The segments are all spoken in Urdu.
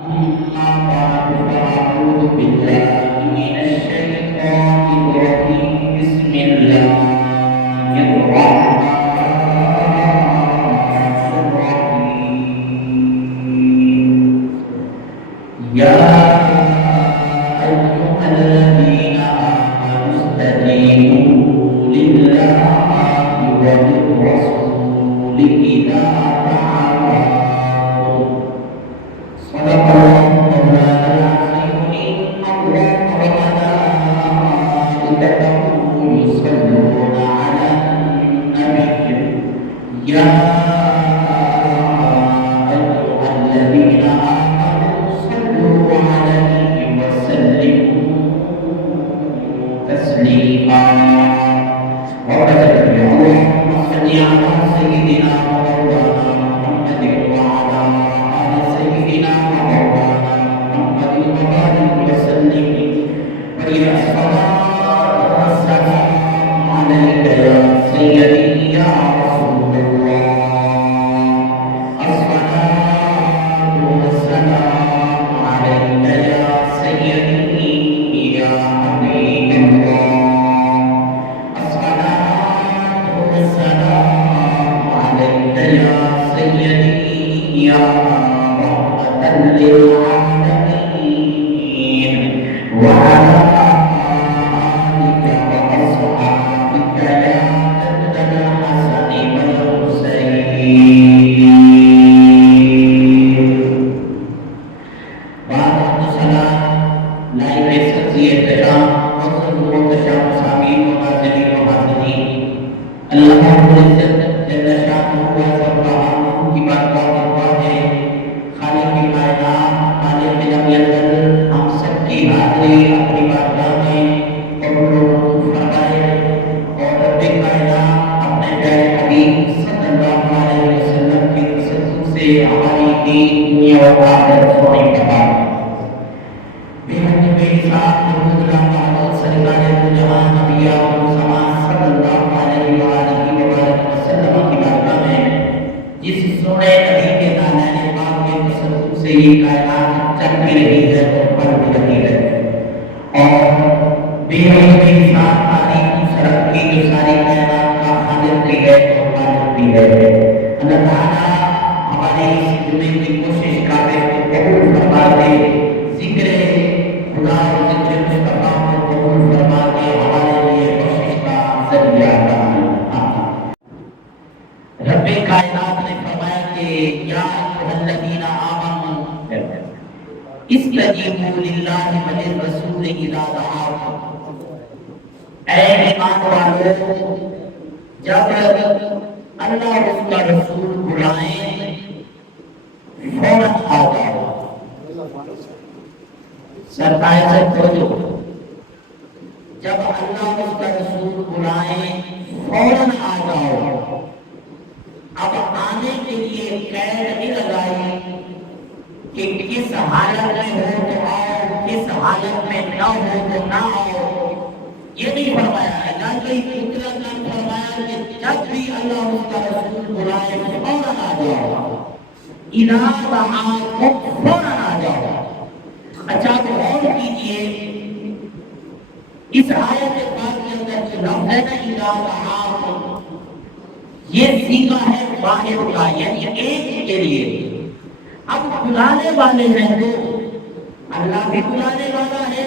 أما بعد فأعوذ بالله من الشيطان الرجيم بسم الله الرحمن الرحيم يا أيها الذين آمنوا استجيبوا لله وللرسول إذا دعاكم صدق الله العظيم إن الله وملائكته يصلون على النبي يا أيها الذين آمنوا صلوا عليه وسلموا تسليما وبارك اللهم صل على سيدنا مولانا محمد وعلى آل سيدنا مولانا محمد وبارك وسلم ويا الصلاة والسلام عليك يا سيدي يا رسول الله الصلاة والسلام عليك يا سيدي يا حبيب الله الصلاة والسلام عليك يا سيدي يا رحمة للعالمين وعلى آلك وأصحابك يا جد الحسن والحسين بعد السلام لائق شخصیت شام وصل وقشام سامین وحاضرین وحاضرین اللہ رب العزت جل شانہ و سبحانہ کی بارگاہ میں دعا ہے خالق کائنات مالک لم یزل ہم سب کی حاضری اپنی بارگاہ میں قبول و منظور فرمائے اور رب کائنات اپنے پیارے حبیب صلی اللہ علیہ وسلم کی صدق سے ہماری دین دنیا و آخرت سوئی فرمائے بے حساب محمود رحمۃ سرکار جہاں نبی سما صلی اللہ علیہ وآلہ وسلم کی بارگاہ میں جس سونے نبی کے نانین پاک کے تصرف سے یہ کائنات چل بھی رہی ہے اور بڑھ بھی رہی ہے اور بے حساب تاریخ سڑک کی جو ساری کائنات کا خالق بھی ہے اور خالق بھی ہے اللہ تعالیٰ ہماری اس جمعے کی کوشش کرتے ہیں قبول فرما دے ذکر خدا اور ذکر مصطفیٰ کو قبول فرما کے ہمارے لیے کوشش کا ذریعہ بنا رب کائنات نے فرمایا کہ یا ایھا الذین آمنوا استجیبوا للہ وللرسول اذا دعاکم اے ایمان والو جب اللہ اور اس کا رسول بلائیں فوراً آ جاؤ سرکار سے توجہ جب اللہ اور اس کا رسول بلائیں فوراً آ جاؤ اب آنے کے لیے قید نہیں لگائی کہ کس حالت میں ہو تو آؤ کس حالت میں نہ ہو تو نہ آؤ یہ نہیں فرمایا اللہ کی قدرت نے فرمایا کہ جب بھی اللہ اور اس کا رسول بلائے فوراً آ جاؤ اذا دعاکم فوراً آ جاؤ اچھا تو غور کیجئے اس آیت پاک کے اندر جو لفظ ہے نا اذا دعاکم یہ صیغہ ہے واحد کا یعنی ایک کے لیے اب بلانے والے ہیں دو اللہ بھی بلانے والا ہے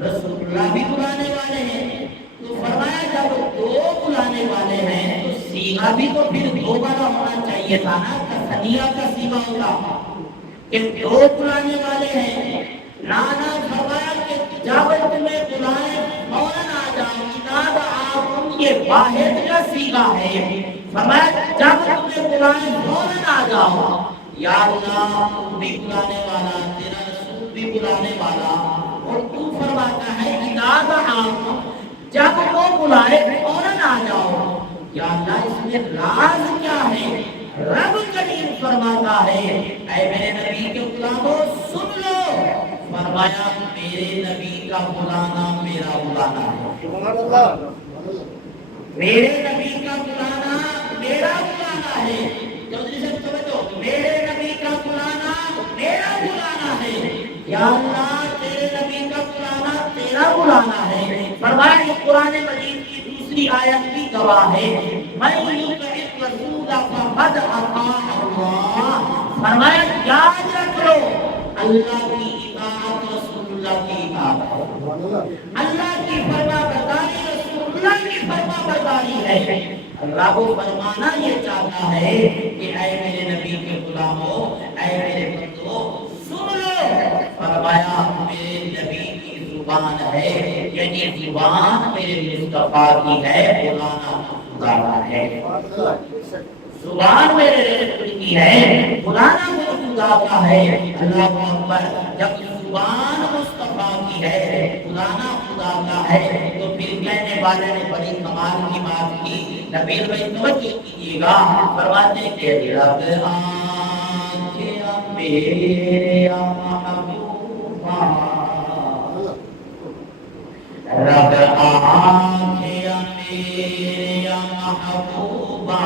رسول اللہ بھی بلانے والے ہیں تو فرمایا جب دو بلانے والے ہیں تو صیغہ بھی تو پھر دو والا ہونا چاہیے تھا نا تثنیہ کا صیغہ ہوتا کہ دو بلانے والے ہیں نانا فرمایا کہ جب تمہیں بلائیں فوراً آ جاؤ اذا دعاکم یہ واحد کا صیغہ ہے فرمایا جب تمہیں بلائیں فوراً آ جاؤ یا اللہ تو بھی بلانے والا تیرا رسول بھی بلانے والا اور تو فرماتا ہے اذا دعاکم جب وہ بلائے فوراً آ جاؤ یا اللہ اس میں راز کیا ہے رب کریم فرماتا ہے اے میرے نبی کے غلاموں سن لو فرمایا میرے نبی کا بلانا میرا بلانا ہے سبحان اللہ میرے نبی کا بلانا میرا بلانا ہے چودھری صاحب سمجھو میرے نبی کا بلانا میرا بلانا ہے ہے یا اللہ تیرے نبی کا بلانا تیرا بلانا ہے. فرمایا کہ قرآن مجید کی دوسری آیت بھی گواہ ہے من یطع الرسول فقد اطاع اللہ. فرمایا یاد رکھ لو اللہ کی اطاعت رسول اللہ کی اطاعت ہے. اللہ کی فرما برداری رسول اللہ کی فرما برداری ہے. اللہ کو فرمانا یہ چاہتا ہے کہ اے میرے نبی کے غلاموں اے میرے بندوں سن لو. فرمایا میرے نبی کی زبان ہے یعنی زبان میرے مصطفیٰ کی ہے بلانا خدا کا ہے. زبان میرے رسول کی ہے بلانا خدا کا ہے. اللہ اکبر. جب زبان مصطفیٰ کی ہے بلانا خدا کا ہے تو پھر کہنے والے نے بڑی کمال کی بات کی. نبی بھائی توجہ کیجیے گا. فرماتے ہیں کہ رب آنکھیں میرے محبوبا رب آنکھیں میرے محبوبا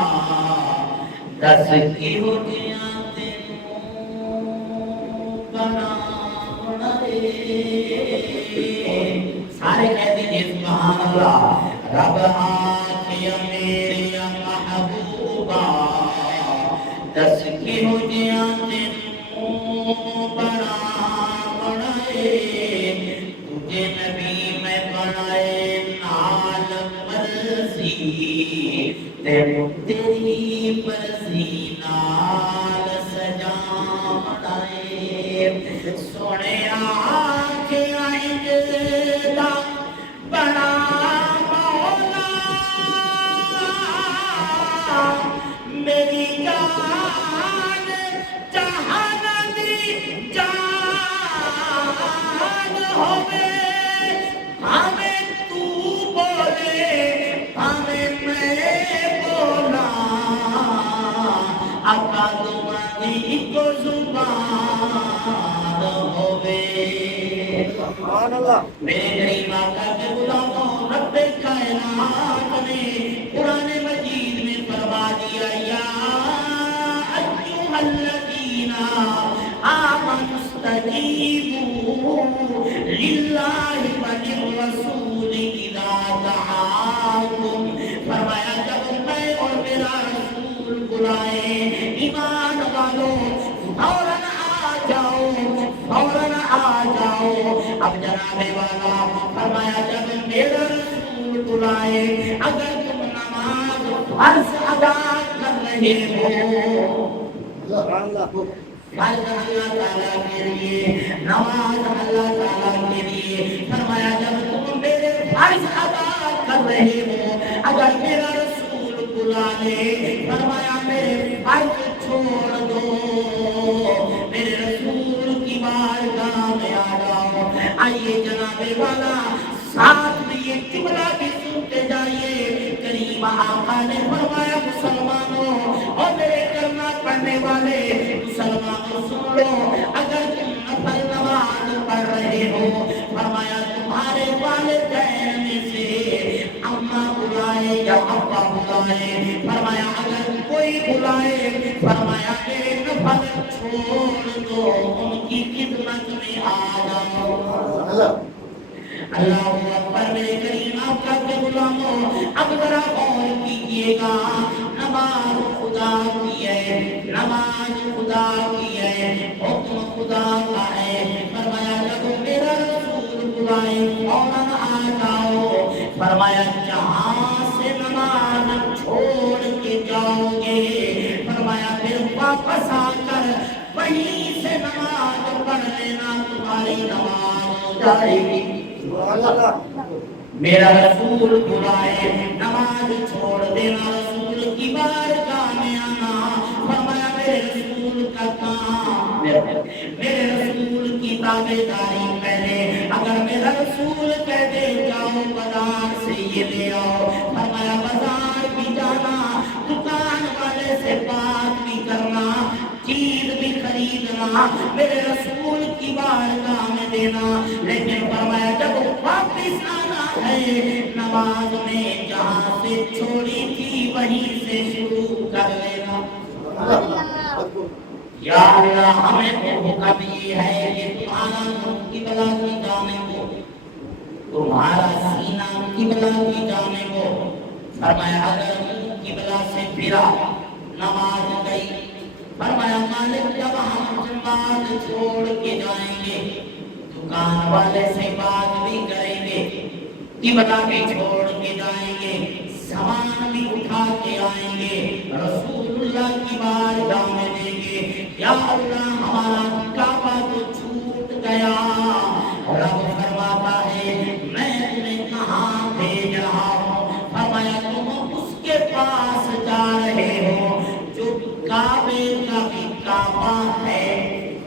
دس کی ہڈیاں تینوں بنا سارے کہہ دیجیے سبحان اللہ. رب آنکھیں میرے محبوبا دس کی ہڈیاں تینوں بنا بنائے تجھے نبی میں بنائے نال مرضی تیری مرضی نال سجا بنائے. سونے آنکھیں آئندہ بنا مولا میری جان جہان دی جان ہوے ہمیں تو بولے ہمیں میں بولا آقا تمہاری کو زبان ہوے. سبحان اللہ. میرے غریب آقا کے غلاموں رب کائنات نے قرآن مجید میں فرما دیا یا ایھا الذین آمنوا استجیبوا للہ وللرسول اذا دعاکم. فرمایا جب میں اور میرا رسول بلائے ایمان والوں فوراً آ جاؤ فوراً آ جاؤ. اب جناب والا فرمایا جب میرا رسول بلائے اگر تم نماز فرض ادا کر رہے ہو فرض اللہ تعالیٰ کے لیے نماز اللہ تعالیٰ کے لیے. فرمایا جب تم میرے فرض ادا کر رہے ہو اگر میرا رسول بلا لے فرمایا میرے فرض چھوڑ دو میرے رسول کی بارگاہ میں آ جاؤ. آئیے جناب والا ساتھ میں یہ جملہ بھی سنتے جائیے. کریم آقا نے فرمایا مسلمانوں اور میرے کرنا پڑھنے والے مسلمانوں سن لو اگر تم نفل نماز پڑھ رہے ہو فرمایا تمہارے والدین میں سے اماں بلائے یا ابا بلائے فرمایا اگر کوئی بلائے فرمایا میرے نفل چھوڑ دو ان کی خدمت میں آ جاؤ. اللہ اکبر. میرے کریم آقا کے غلاموں اب ذرا غور کیجیے گا. نماز خدا کی ہے نماز خدا کی ہے حکم خدا کا ہے. فرمایا جب میرا رسول بلائے فوراً آ جاؤ. فرمایا جہاں سے نماز چھوڑ کے جاؤ گے فرمایا پھر واپس آ کر وہیں سے نماز پڑھ لینا تمہاری نماز ہو جائے گی. میرا رسول بلائے نماز چھوڑ دینا رسول کی بارگاہ میں آنا. فرمایا میرے رسول کا کام میرے رسول کی تابعداری پہلے. اگر میرا رسول کہہ دے جاؤ بازار سے یہ لے آؤ فرمایا بازار بھی جانا دکان والے سے بات بھی کرنا چیز بھی خریدنا میرے رسول کی بارگاہ میں دینا. لیکن فرمایا جب واپس آنا ہے نماز میں جہاں سے چھوڑی تھی وہیں سے شروع کر لینا. یا اللہ ہمیں تو حکم یہ ہے کہ تمہارا قبلہ کی جانب ہو، تمہارا سینہ قبلہ کی جانب ہو۔ فرمایا اگر منہ قبلہ سے پھرا نماز گئی۔ فرمایا مالک جب ہم جماعت چھوڑ کے جائیں گے، دکان والے سے بات بھی کریں گے، قبلہ بھی چھوڑ کے جائیں گے، سامان بھی اٹھا کے آئیں گے، رسول اللہ کی بارگاہ میں دیں گے، یا اللہ ہمارا کعبہ تو چھوٹ گیا۔ رب فرماتا ہے میں تمہیں کہاں بھیج رہا ہوں؟ فرمایا تم اس کے پاس جا رہے ہو جو کعبے کا بھی کعبہ ہے۔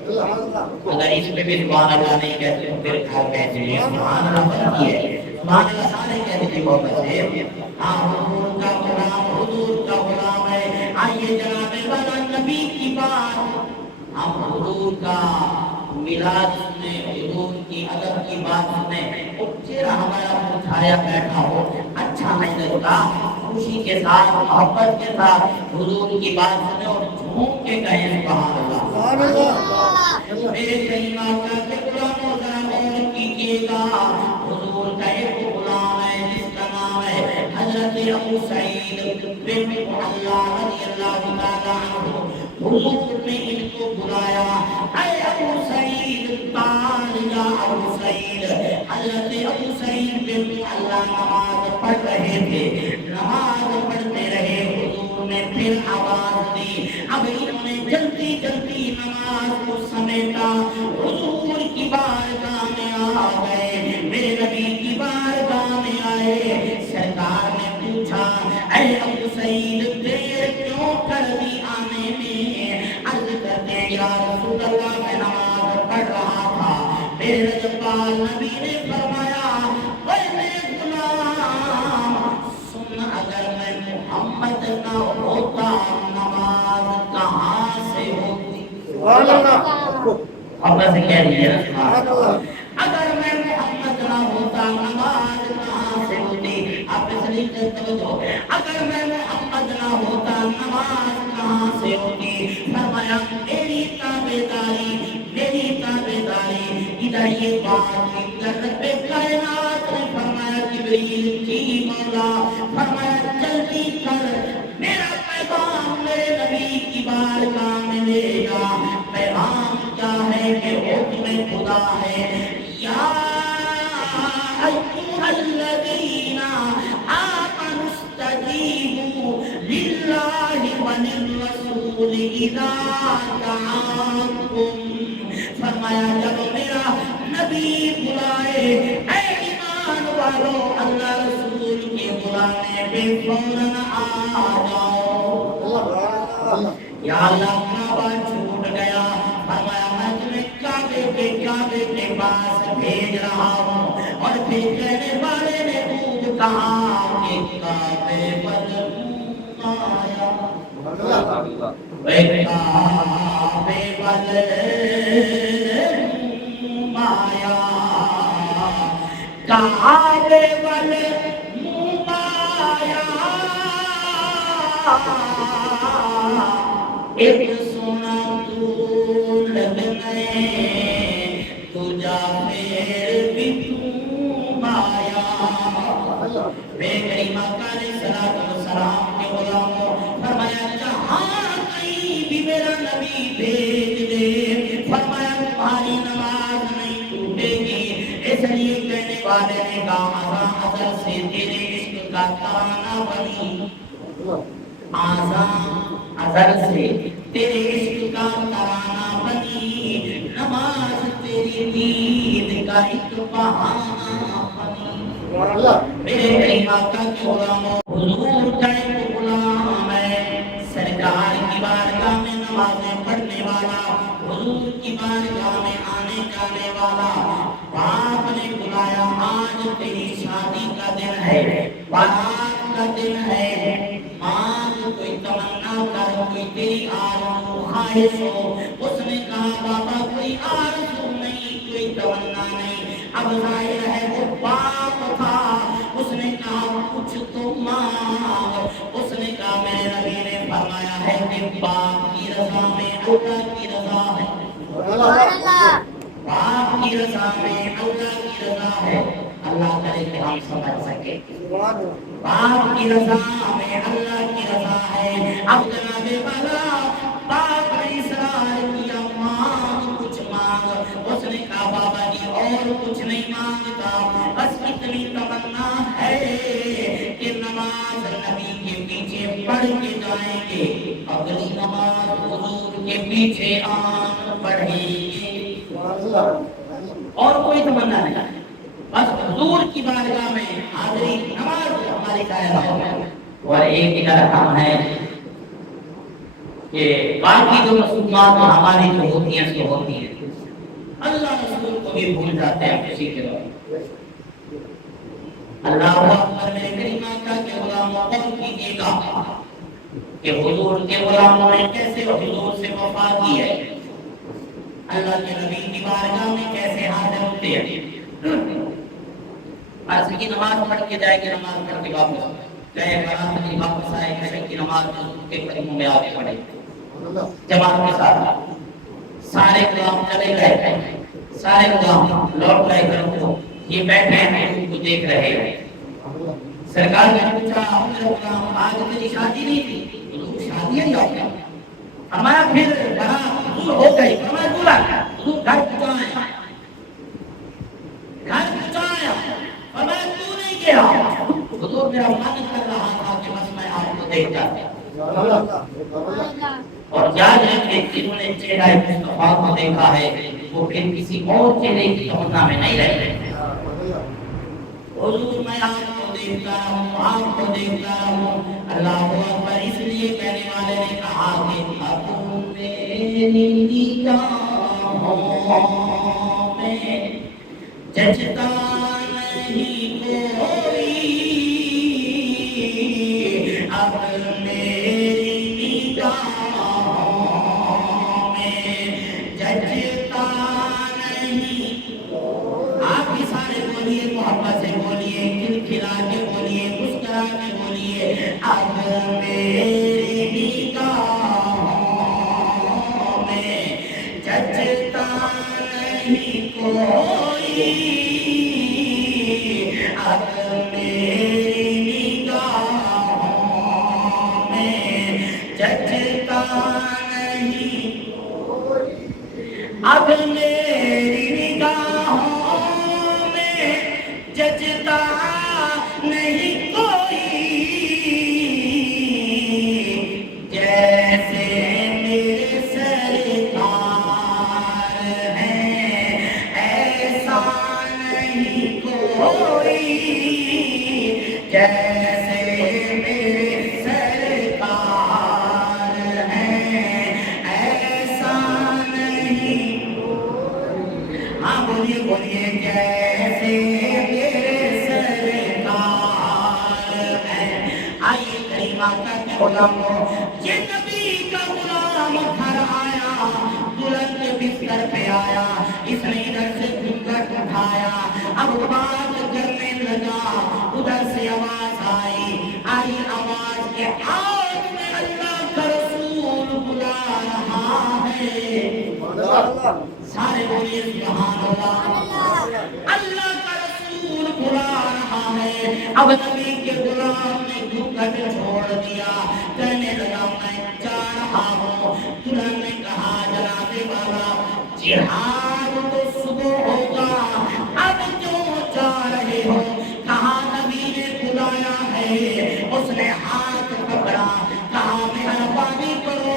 اگر اس پہ بھی سبحان اللہ نہیں کہتے تو پھر گھر بیٹھے سبحان اللہ بنتی ہے، سبحان اللہ سارے کہتے تھے محبت سے۔ ہاں حضور کا غلام، حضور کا غلام ہے۔ آئیے جناب والا نبی کی بات، ہم حضور کا میلاد میں، حضور کی ادب کی بات میں چہرہ ہمارا اٹھایا بیٹھا ہو اچھا نہیں لگتا۔ خوشی کے ساتھ، محبت کے ساتھ حضور کی بات سنیں اور جھوم کے کہیں سبحان اللہ۔ میرے کریم آقا کے غلاموں ذرا غور کیجیے گا، حضور کا ایک غلام ہے جس کا نام ہے حضرت ابو سعید بن معلا رضی اللہ تعالیٰ عنہ۔ حضور نے ان کو بلایا، اے ابو سعید تعال یا ابو سعید۔ حضرت ابو سعید بن معلا نماز پڑھ رہے تھے، نماز پڑھتے رہے، حضور نے پھر آواز دی۔ اب انہوں نے جلدی جلدی نماز کو سمیٹا، حضور کی بارگاہ میں آ گئے، میرے نبی کی بارگاہ میں آئے۔ سرکار نے پوچھا اے ابو سعید دیر کیوں کر دی آنے میں؟ عرض کرتے یا رسول اللہ میں نماز پڑھ رہا تھا، میرے رجبال نبی نے فرمایا اے میرے غلام سن، اگر میں محمد نہ ہوتا نماز کہاں سے ہوتی؟ سبحان اللہ۔ اللہ سے کہہ دیجیے سبحان اللہ۔ اگر میں محمد نہ ہوتا نماز کہاں سے ہوتی؟ آپ اس لیے کہتے ہو اگر میں محمد نہ ہوتا نماز کہاں سے ہوتی؟ فرمایا میری تابعداری، میری تابعداری۔ ادھر یہ بات کر رب کائنات نے فرمایا جبریل کی مولا، فرمایا جلدی کر میرا پیغام میرے نبی کی بارگاہ میں لے جا۔ پیغام کیا ہے کہ حکم خدا ہے، یا ایھا الذین آمنوا استجیبوا للہ وللرسول اذا دعاکم۔ فرمایا جب میرا نبی بلائے، اے ایمان والو اللہ رسول کے بلانے پہ فوراً آ جاؤ۔ یا اللہ کعبہ چھوٹ گیا، فرمایا میں تمہیں کعبے کے پاس بھیج رہا ہوں۔ اور پھر کہنے والے نے خوب کہا کہ کعبے پر آیا، کعبے پر آیا، کعبے پر آیا۔ ایک سونا تو لگنے تجا پھر بھی تو آیا۔ بے کریم آقا علیہ السلام کے غلاموں فرمایا جہاں کہیں بھی میرا نبی بھیج دے، فرمایا تمہاری نماز نہیں ٹوٹے گی۔ اس لیے کہنے والے نے کہا اثر سے تیرے عشق کا ترانہ بنی، اثر سے تیرے عشق کا ترانہ بنی، نماز تیری دید کا ایک بہانہ بنی۔ میرے کریم آقا کے غلاموں، حضور کا ایک غلام ہے، سرکار کی بارگاہ میں نمازیں پڑھنے والا، حضور کی بارگاہ میں آنے جانے والا۔ باپ نے بلایا آج تیری شادی کا دن ہے، بارات کا دن ہے، مانگ کوئی تمنا کر، کوئی تیری آرزو خواہش ہو۔ اس نے کہا بابا کوئی آرزو نہیں، کوئی تمنا نہیں۔ اب ظاہر ہے وہ باپ تھا، اس نے کہا کچھ تو مانگ۔ اس نے کہا میرے نبی نے فرمایا ہے کہ باپ کی رضا میں اللہ کی رضا ہے۔ باپ کی رضا میں اللہ کی رضا ہے، اللہ کرے کہ ہم سمجھ سکے۔ باپ کی رضا میں اللہ کی رضا ہے۔ اب جناب والا باپ نے اصرار کیا مانگ کچھ مانگ، اس نے کہا بابا جی اور کچھ نہیں مانگتا، بس اتنی تمنا ہے کہ نماز نبی کے پیچھے پڑھ کے جائیں گے، اگلی نماز حضور کے پیچھے آن پڑھیں گے، اور کوئی تمنا نہیں ہے، بس حضور کی بارگاہ میں حاضری نماز ہماری قائم ہے۔ اور ایک ہم ہے کہ باقی جو مصروفات ہماری جو ہوتی ہیں سو ہوتی ہیں، اللہ رسول کو بھی بھول جاتے ہیں خوشی کے وقت۔ اللہ اکبر میرے کریمہ کا کہ غلاموں غور کیجیے گا کہ حضور کے غلاموں نے کیسے حضور سے وفا کی ہے، اللہ کے نبی کی بارگاہ میں کیسے حاضر ہوتے ہیں۔ عصر کی نماز پڑھ کے جائے گی، نماز پڑھ کے واپس گئے، برات کی واپس آئے، عشاء کی نماز کے قدموں میں آگے پڑھے جماعت کے ساتھ، سارے غلام چلے گئے، سارے غلام لوٹ گئے گھروں کو، یہ بیٹھے ہیں ان کو دیکھ رہے ہیں۔ سرکار نے پوچھا غلام آج تیری شادی نہیں تھی؟ حضور شادی نہیں ہوتی، ہمارا پھر برات دور ہو گئی، ہمارا دورا حضور گھر پہنچائے، گھر پہنچایا، فرمایا کیوں نہیں گیا؟ حضور میرا من کر رہا تھا کہ بس میں آپ کو دیکھ جاتا۔ اور یاد رکھیں جنہوں نے چہرہ مصطفیٰ کو دیکھا ہے وہ پھر کسی اور چہرے کی تمنا میں نہیں رہتے۔ حضور میں آپ کو دیکھتا ہوں، آپ کو دیکھتا ہوں، اللہ اکبر۔ اس لیے کہنے والے نے کہا کہ اب میری نگاہوں میں جچتا نہیں کوئی، اب میری نگاہوں میں جچتا نہیں۔ آپ بھی سارے بولیے، محبت سے بولیے، کھلکھلا کے بولیے، مسکرا کے بولیے، اب میری نگاہوں میں جچتا نہیں کوئی، اب میری نگاہوں میں جچتا نہیں کوئی، اب میری نگاہوں میں جچتا نہیں کوئی، جیسے میرے سرکار ہیں ایسا نہیں کوئی، جیسے میرے سرکار ہیں ایسا نہیں کوئی۔ ہاں بولیے بولیے، جیسے میرے سرکار ہیں۔ آئیے کریمہ کا غلاموں، یہ نبی کا غلام گھر آیا، دلہن کے بستر پہ آیا، اس نے ادھر سے گھونگھٹ اٹھایا، اب بات کرنے لگا، ادھر سے آواز آئی آواز کے آج میں اللہ کا رسول بلا رہا ہے۔ سارے بولیے سبحان اللہ، اللہ کا رسول بلا رہا ہے۔ اب نبی کے غلام نے گھونگھٹ چھوڑ دیا، کہنے لگا میں جا رہا ہوں۔ دلہن نے کہا جناب والا جہاد تو صبح ہوگا، اب کیوں جا رہے ہو؟ کہا نبی نے بلایا ہے، اس نے ہاتھ پکڑا، کہا مہربانی کرو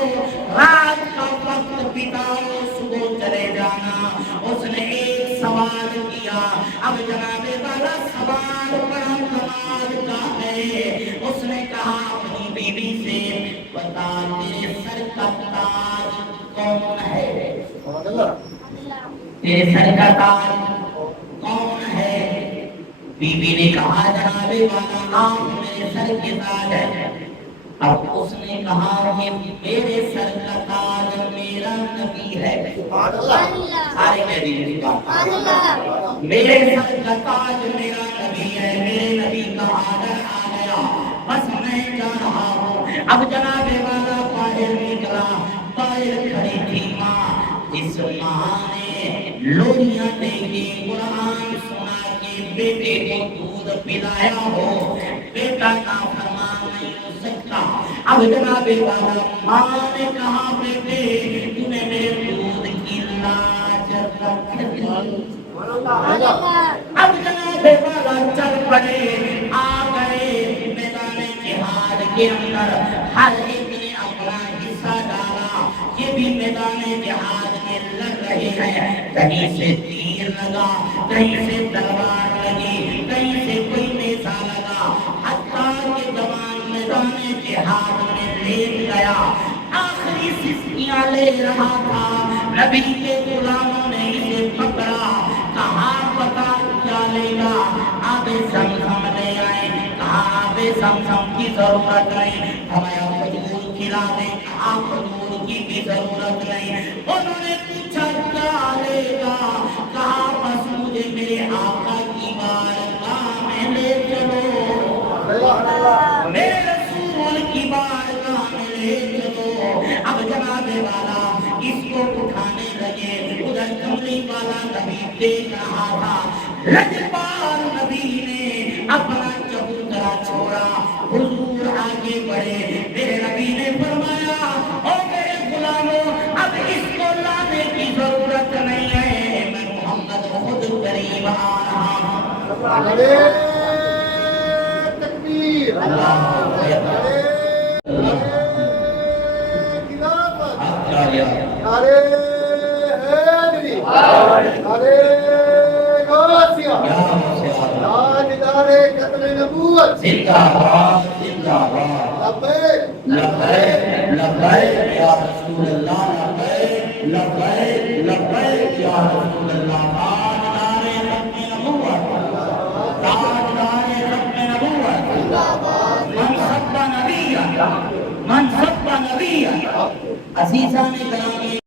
رات کا وقت بتاؤ، صبح چلے جانا۔ اس نے ایک سوال کیا، اب جناب والا سوال بڑا کمال کا ہے۔ اس نے کہا اپنی بیوی سے بتا تیرے سر کا تاج کون ہے؟ تیرے سر کا تاج کون ہے؟ بیوی نے کہا جناب والا آپ میرے سر کے تاج ہے۔ اب اس نے کہا کہ میرے سر کا تاج میرا نبی ہے۔ سارے کہہ دیجیے میرے سر کا تاج میرا نبی ہے، میرے نبی کا آدر آ گیا، بس میں جا رہا ہوں۔ اب جناب والا باہر نکلا، باہر کھڑی تھی ماں، جس ماں نے لوریاں دے کے قرآن سنا کے بیٹے کو دودھ پلایا ہو، بیٹا نافرمان نہیں ہو سکتا۔ اب جناب والا ماں نے کہا بیٹے تو نے میرے دودھ کی لاج رکھ دی۔ اب جناب والا چل پڑے، آ گئے میدان جہاد کے اندر، ہر ایک نے اپنا حصہ ڈالا، یہ بھی میدان جہاد میں لڑ رہے ہیں، کہیں سے تیر لگا، کہیں سے تلوار لگی، کہیں سے کوئی نیزہ لگا، حتیٰ کہ جوان میدان جہاد میں لیٹ گیا، آخری سسکیاں لے رہا تھا، نبی کے غلاموں نے اسے پکڑا، کہا پتا کیا لے گا؟ آب زمزم لے آئے، کہا آب زمزم کی ضرورت نہیں، ہمیں کھجور کھلا دیں، کہا کھجور کی بھی ضرورت نہیں، انہوں نے پوچھا کیا لے گا؟ کہا بس مجھے میرے آقا کی بارگاہ میں لے چلو، میرے رسول کی بارگاہ میں لے چلو۔ اب جناب والا اس کو اٹھانے لگے، ادھر کملی والا نبی دیکھ رہا تھا، لجپال نبی نے اپنا چبوترا چھوڑا، حضور آگے بڑھے، میرے نبی نے فرمایا او میرے غلاموں اب اس کو لانے کی ضرورت نہیں ہے، میں محمد خود قریب آ رہا ہوں۔ تکبیر، اللہ نعرے حیدری، نعرے غوثیہ، تاجدار ختم نبوت، زندہ باد زندہ باد، لبیک لبیک لبیک یا رسول اللہ، لبیک لبیک لبیک یا رسول اللہ، تاجدار ختم نبوت، تاجدار ختم نبوت، من سب نبی، من سب نبی، عزیزان گرامی